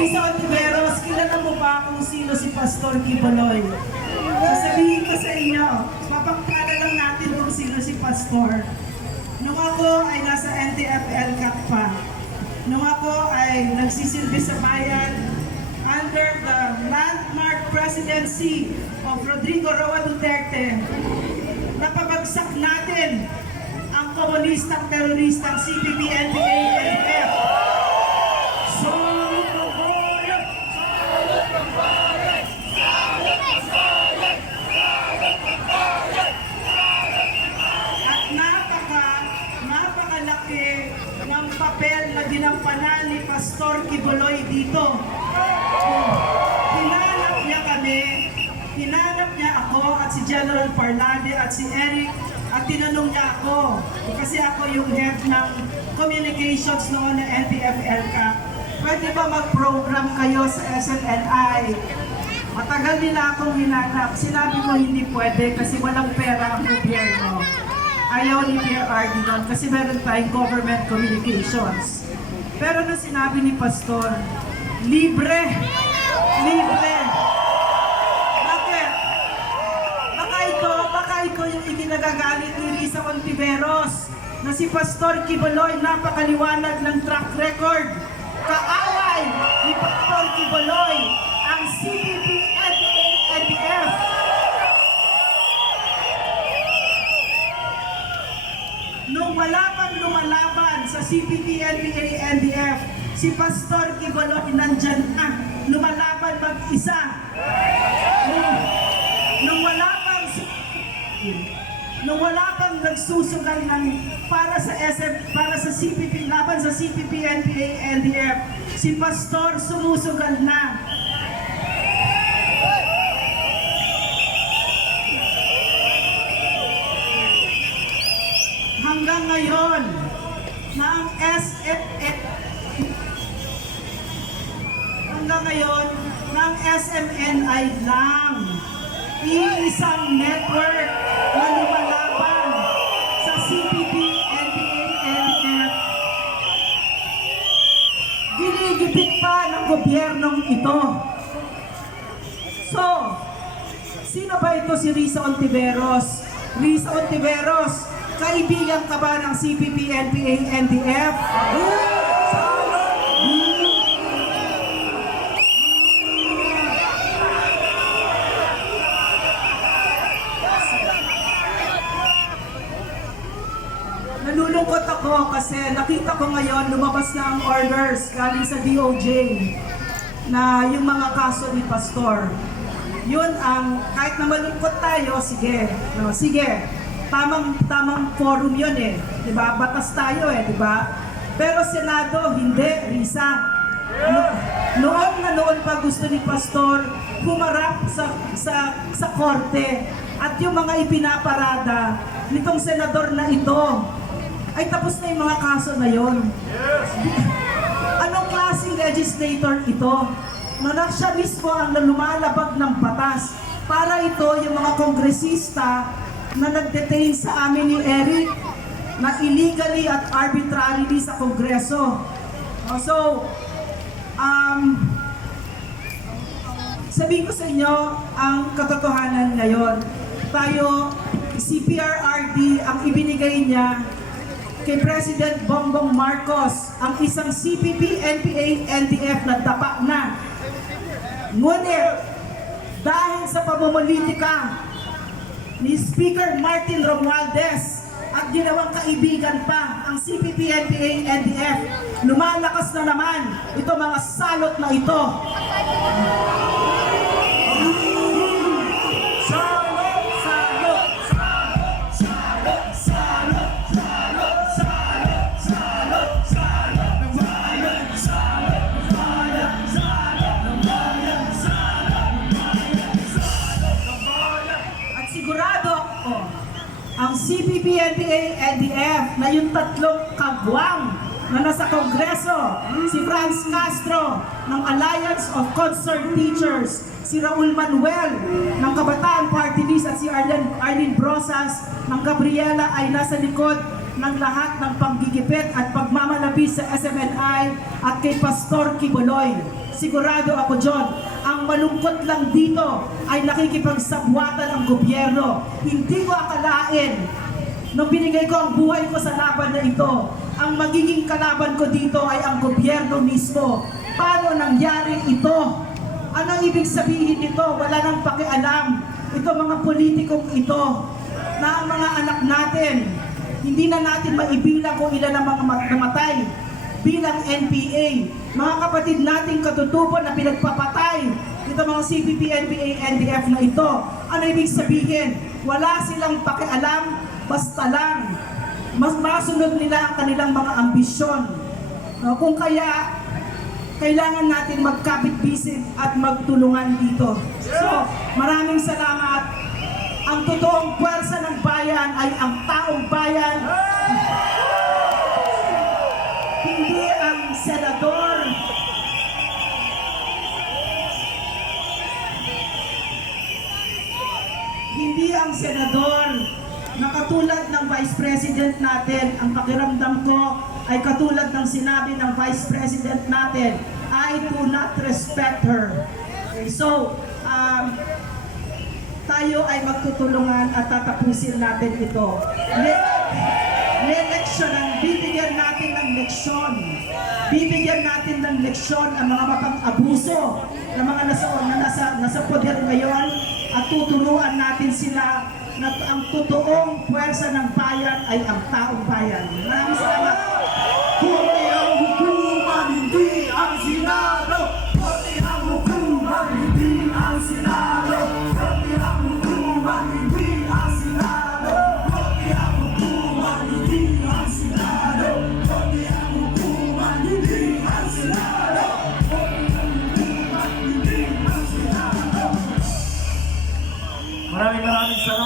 Risa Ontiveros, kilala mo ba kung sino si Pastor Kibuloy? Sasabihin ko sa inyo, mapagpala lang natin kung sino si Pastor. Nung ako ay nasa NTFL CAP pa, nung ako ay nagsisilbi sa bayan under the landmark presidency of Rodrigo Roa Duterte, napabagsak natin ang komunistang teroristang CPP-NPA-NDF. At napakalaki ng papel na ginampanan ni Pastor Kibuloy dito. Hinanap niya kami, hinanap niya ako at si General Parlade at si Eric at tinanong niya ako kasi ako yung head ng communications noon ng NTFL CAP. Pwede ba mag-program kayo sa SNNI? Matagal nila akong hinanap. Sinabi ko hindi pwede kasi walang pera ang gobyerno. Ayaw ni PRD doon kasi meron tayong government communications. Pero nung sinabi ni Pastor, libre! Libre! Bakit? Baka ito yung ikinagagalit ni Risa Ontiveros na si Pastor Kibuloy napakaliwanag ng track record. Kaaway ni Pastor Kibuloy ang CPP-NPA-NDF. Nung wala pang lumalaban sa CPP-NPA-NDF, si Pastor Kibuloy nandyan na, lumalaban mag-isa. Nung wala pang nagsusugal ng para sa CPP, laban sa CPP-NPA-NDF, si Pastor sumusugal na. Hanggang ngayon, na ang SMNI lang, iisang network na lumalaban sa CPP-NPA-NDF. Ginigipit pa ng gobyernong ito. So, sino ba ito si Risa Ontiveros? Risa Ontiveros, kaibigan ka ba ng CPP-NPA-NDF? Nalulungkot ako kasi nakita ko ngayon lumabas na ang orders galing sa DOJ na yung mga kaso ni Pastor. Yun ang, kahit na malungkot tayo, sige. No, sige. Tamang forum yun eh. Diba? Batas tayo eh, diba? Pero Senado, hindi, Risa. Noon pa gusto ni Pastor humarap sa korte at yung mga ipinaparada nitong senador na ito ay tapos na yung mga kaso na yon. Anong klaseng legislator ito? Na siya mismo ang lumalabag ng batas para ito yung mga kongresista na nag-detain sa amin ni Eric na illegally at arbitrarily sa Kongreso. So, sabihin ko sa inyo ang katotohanan ngayon. Tayo, si PRRD, ang ibinigay niya kay President Bongbong Marcos, ang isang CPP-NPA-NDF na dapa na. Ngunit, dahil sa pamumulitika ni Speaker Martin Romualdez at ginawang kaibigan pa ang CPP-NPA-NDF, lumalakas na naman ito mga salot na ito. Ang CPP-NPA-NDF na yung tatlong kagwang na nasa Kongreso, si Franz Castro ng Alliance of Concerned Teachers, si Raul Manuel ng Kabataan Party List at si Arlene Brosas ng Gabriela ay nasa likod ng lahat ng panggigipit at pagmamalabis sa SMNI at kay Pastor Kibuloy. sigurado ako dyan. Ang malungkot lang dito ay nakikipagsabwatan ang gobyerno. Hindi ko akalain nung binigay ko ang buhay ko sa laban na ito, ang magiging kalaban ko dito ay ang gobyerno mismo. Paano nangyari ito? Ano ibig sabihin nito? Wala nang pakialam. Ito mga politikong ito na ang mga anak natin, hindi na natin maibilang kung ilan ang mga namatay bilang NPA. Mga kapatid nating katutubo na pinagpapatay ito mga CPP, NPA, NDF na ito. Ano ibig sabihin? Wala silang pakialam, basta lang mas masunod nila ang kanilang mga ambisyon. Kung kaya kailangan natin magkapit-bisig at magtulungan dito. So, maraming salamat. Ang totoong puwersa ng bayan ay ang taong bayan. Hindi ang senador. Hindi ang senador na katulad ng Vice President natin. Ang pakiramdam ko ay katulad ng sinabi ng Vice President natin, I do not respect her. Okay, so, tayo ay magtutulungan at tatapusin natin ito. Leksyonan, bibigyan natin ng leksyon. Bibigyan natin ng leksyon ang mga mapang-abuso ng mga nasa poder ngayon at tuturuan natin sila na ang totoong puwersa ng bayan ay ang taong bayan. Maraming salamat. Korte ang hukuman, hindi ang Senado. Korte ang hukuman, hindi ang Senado. Korte ang hukuman, hindi ang Senado. Korte ang hukuman, hindi ang Senado. Korte ang hukuman, hindi ang Senado. Korte ang hukuman, hindi ang Senado. Maraming salamat.